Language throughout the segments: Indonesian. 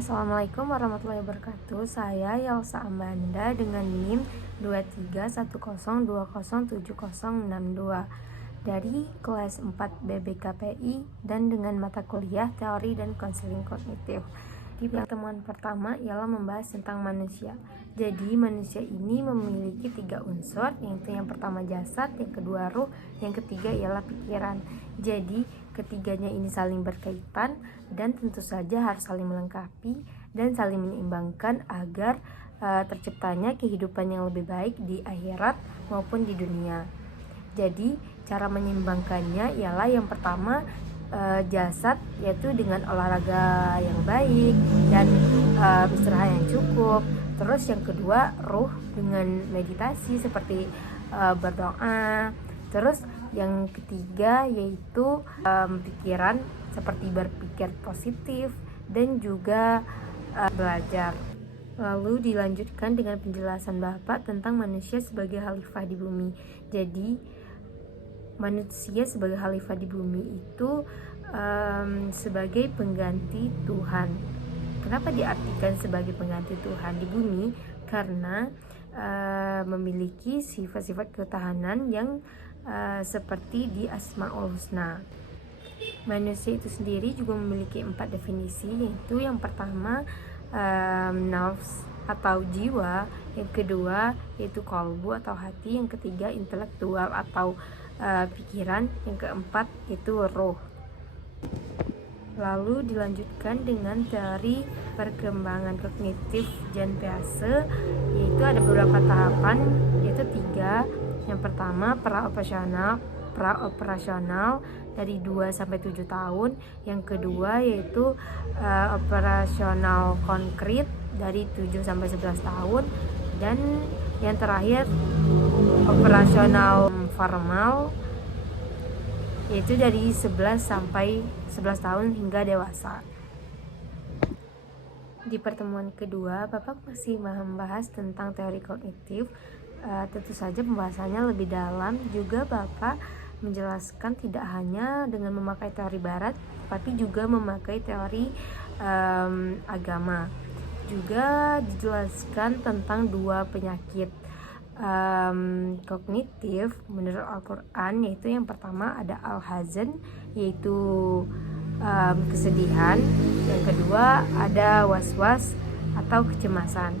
Assalamualaikum warahmatullahi wabarakatuh. Saya Yelsa Amanda dengan NIM 2310207062 dari kelas 4 BBKPI dan dengan mata kuliah Teori dan Konseling Kognitif. Di pertemuan pertama ialah membahas tentang manusia. Jadi manusia ini memiliki 3 unsur, yaitu yang pertama jasad, yang kedua ruh, yang ketiga ialah pikiran. Jadi ketiganya ini saling berkaitan dan tentu saja harus saling melengkapi dan saling menyeimbangkan agar terciptanya kehidupan yang lebih baik di akhirat maupun di dunia. Jadi cara menyeimbangkannya ialah yang pertama jasad, yaitu dengan olahraga yang baik dan istirahat yang cukup. Terus yang kedua ruh dengan meditasi seperti berdoa. Terus yang ketiga yaitu pikiran seperti berpikir positif dan juga belajar. Lalu dilanjutkan dengan penjelasan Bapak tentang manusia sebagai khalifah di bumi. Jadi manusia sebagai khalifah di bumi itu sebagai pengganti Tuhan. Kenapa diartikan sebagai pengganti Tuhan di bumi? Karena memiliki sifat-sifat ketahanan yang seperti di Asmaul Husna. Manusia itu sendiri juga memiliki 4 definisi, yaitu yang pertama nafs atau jiwa, yang kedua yaitu kolbu atau hati, yang ketiga intelektual atau pikiran, yang keempat itu roh. Lalu dilanjutkan dengan teori perkembangan kognitif Jan Pease, yaitu ada beberapa tahapan, yaitu 3. Yang pertama praoperasional dari 2 sampai 7 tahun, yang kedua yaitu operasional konkret dari 7 sampai 11 tahun, dan yang terakhir operasional formal yaitu dari 11 sampai 11 tahun hingga dewasa. Di pertemuan kedua, Bapak masih membahas tentang teori kognitif. Tentu saja pembahasannya lebih dalam. Juga Bapak menjelaskan tidak hanya dengan memakai teori barat, tapi juga memakai teori agama. Juga dijelaskan tentang 2 penyakit kognitif menurut Al-Quran, yaitu yang pertama ada al-hazan, yaitu kesedihan, yang kedua ada waswas atau kecemasan.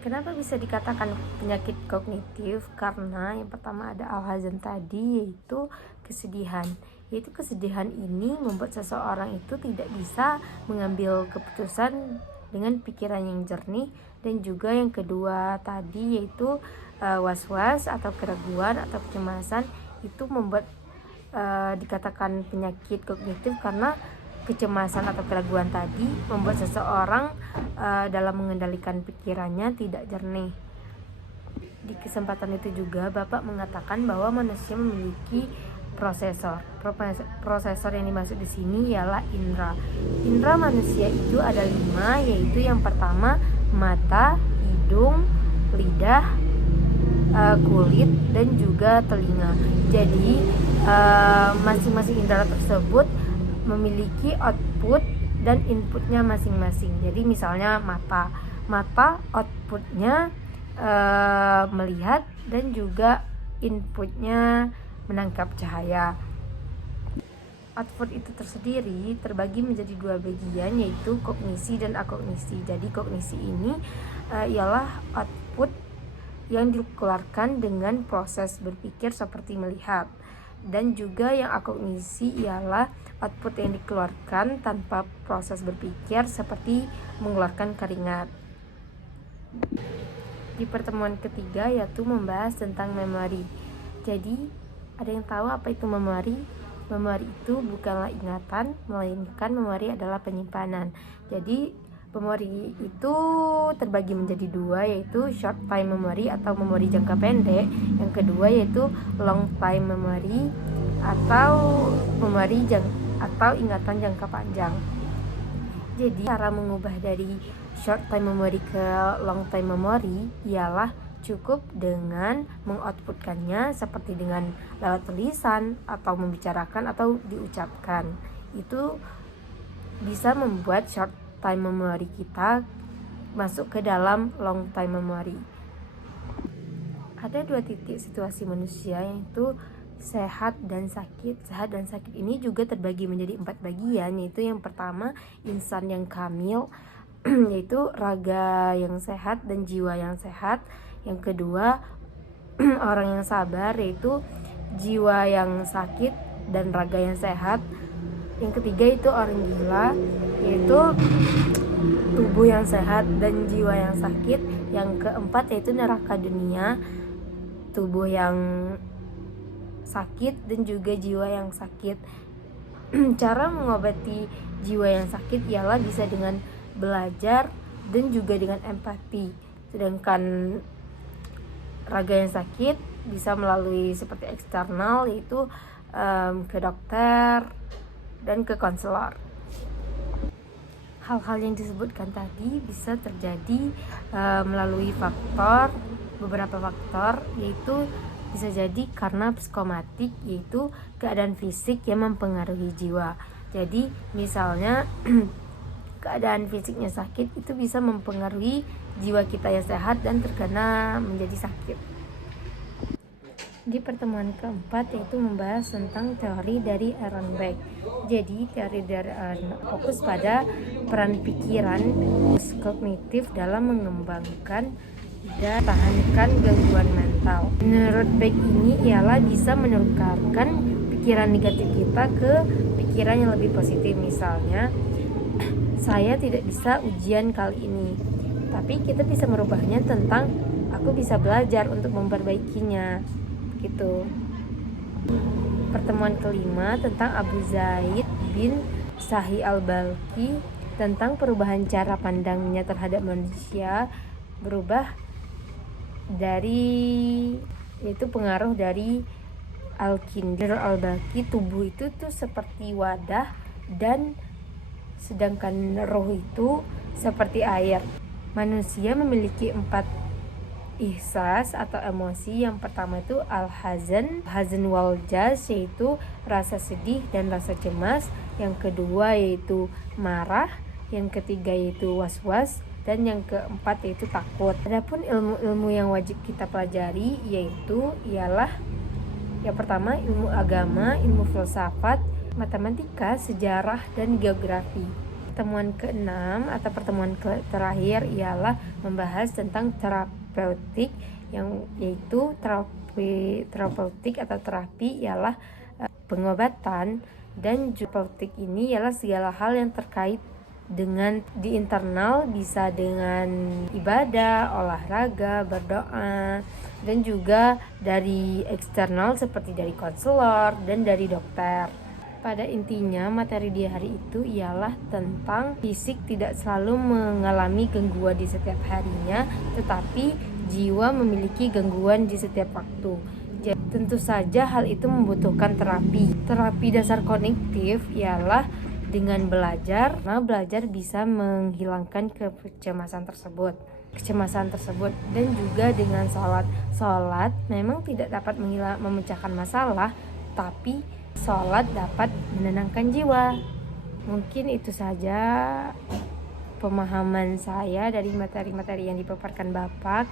Kenapa bisa dikatakan penyakit kognitif? Karena yang pertama ada al-hazan tadi, yaitu kesedihan. Yaitu kesedihan ini membuat seseorang itu tidak bisa mengambil keputusan dengan pikiran yang jernih. Dan juga yang kedua tadi yaitu was-was atau keraguan atau kecemasan, itu membuat dikatakan penyakit kognitif karena kecemasan atau keraguan tadi membuat seseorang dalam mengendalikan pikirannya tidak jernih. Di kesempatan itu juga Bapak mengatakan bahwa manusia memiliki prosesor. Prosesor yang dimaksud di sini ialah indera. Indera manusia itu ada 5, yaitu yang pertama mata, hidung, lidah, kulit, dan juga telinga. Jadi masing-masing indera tersebut memiliki output dan inputnya masing-masing. Jadi misalnya mata outputnya melihat dan juga inputnya menangkap cahaya. Output itu tersendiri terbagi menjadi 2 bagian, yaitu kognisi dan akognisi. Jadi kognisi ini ialah output yang dikeluarkan dengan proses berpikir seperti melihat, dan juga yang akognisi ialah output yang dikeluarkan tanpa proses berpikir seperti mengeluarkan keringat. Di pertemuan ketiga yaitu membahas tentang memori. Jadi ada yang tahu apa itu memori? Memori itu bukanlah ingatan, melainkan memori adalah penyimpanan. Jadi memori itu terbagi menjadi 2, yaitu short time memory atau memori jangka pendek. Yang kedua yaitu long time memory atau memori atau ingatan jangka panjang. Jadi cara mengubah dari short time memory ke long time memory ialah cukup dengan mengoutputkannya seperti dengan lewat tulisan atau membicarakan atau diucapkan. Itu bisa membuat short time memory kita masuk ke dalam long time memory. Ada 2 titik situasi manusia, yaitu sehat dan sakit. Sehat dan sakit ini juga terbagi menjadi 4 bagian, yaitu yang pertama insan yang kamil, yaitu raga yang sehat dan jiwa yang sehat. Yang kedua orang yang sabar, yaitu jiwa yang sakit dan raga yang sehat. Yang ketiga itu orang gila, yaitu tubuh yang sehat dan jiwa yang sakit. Yang keempat yaitu neraka dunia, tubuh yang sakit dan juga jiwa yang sakit. Cara mengobati jiwa yang sakit ialah bisa dengan belajar dan juga dengan empati. Sedangkan raga yang sakit bisa melalui seperti eksternal, yaitu ke dokter dan ke konselor. Hal-hal yang disebutkan tadi bisa terjadi melalui beberapa faktor, yaitu bisa jadi karena psikomatik, yaitu keadaan fisik yang mempengaruhi jiwa. Jadi misalnya keadaan fisiknya sakit itu bisa mempengaruhi jiwa kita yang sehat dan terkena menjadi sakit. Di pertemuan keempat yaitu membahas tentang teori dari Aaron Beck. Jadi teori dari fokus pada peran pikiran kognitif dalam mengembangkan dan tahankan gangguan mental. Menurut Beck ini ialah bisa menukarkan pikiran negatif kita ke pikiran yang lebih positif. Misalnya, saya tidak bisa ujian kali ini, tapi kita bisa merubahnya tentang aku bisa belajar untuk memperbaikinya, gitu. Pertemuan kelima tentang Abu Zaid bin Sahih al-Balkhi tentang perubahan cara pandangnya terhadap manusia, berubah dari, yaitu pengaruh dari Al-Kindi al-Balkhi. Tubuh itu tuh seperti wadah, dan sedangkan roh itu seperti air. Manusia memiliki 4 ihsas atau emosi. Yang pertama itu al-hazan wal jaz, yaitu rasa sedih dan rasa cemas. Yang kedua yaitu marah. Yang ketiga yaitu was-was, dan yang keempat yaitu takut. Adapun ilmu-ilmu yang wajib kita pelajari ialah yang pertama ilmu agama, ilmu filsafat, matematika, sejarah, dan geografi. Pertemuan ke-6 atau pertemuan terakhir ialah membahas tentang terapeutik, yaitu terapeutik atau terapi ialah pengobatan, dan terapeutik ini ialah segala hal yang terkait dengan di internal, bisa dengan ibadah, olahraga, berdoa, dan juga dari eksternal seperti dari konselor dan dari dokter. Pada intinya, materi di hari itu ialah tentang fisik tidak selalu mengalami gangguan di setiap harinya, tetapi jiwa memiliki gangguan di setiap waktu. Jadi, tentu saja hal itu membutuhkan terapi. Terapi dasar kognitif ialah dengan belajar. Nah, belajar bisa menghilangkan kecemasan tersebut, dan juga dengan sholat memang tidak dapat memecahkan masalah, tapi sholat dapat menenangkan jiwa. Mungkin itu saja pemahaman saya dari materi-materi yang dipaparkan Bapak.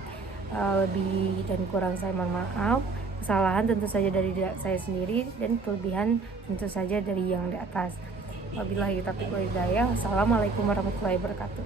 Lebih dan kurang saya mohon maaf. Kesalahan tentu saja dari saya sendiri, dan kelebihan tentu saja dari yang di atas. Wabillahi taufiq wal hidayah. Wassalamualaikum warahmatullahi wabarakatuh.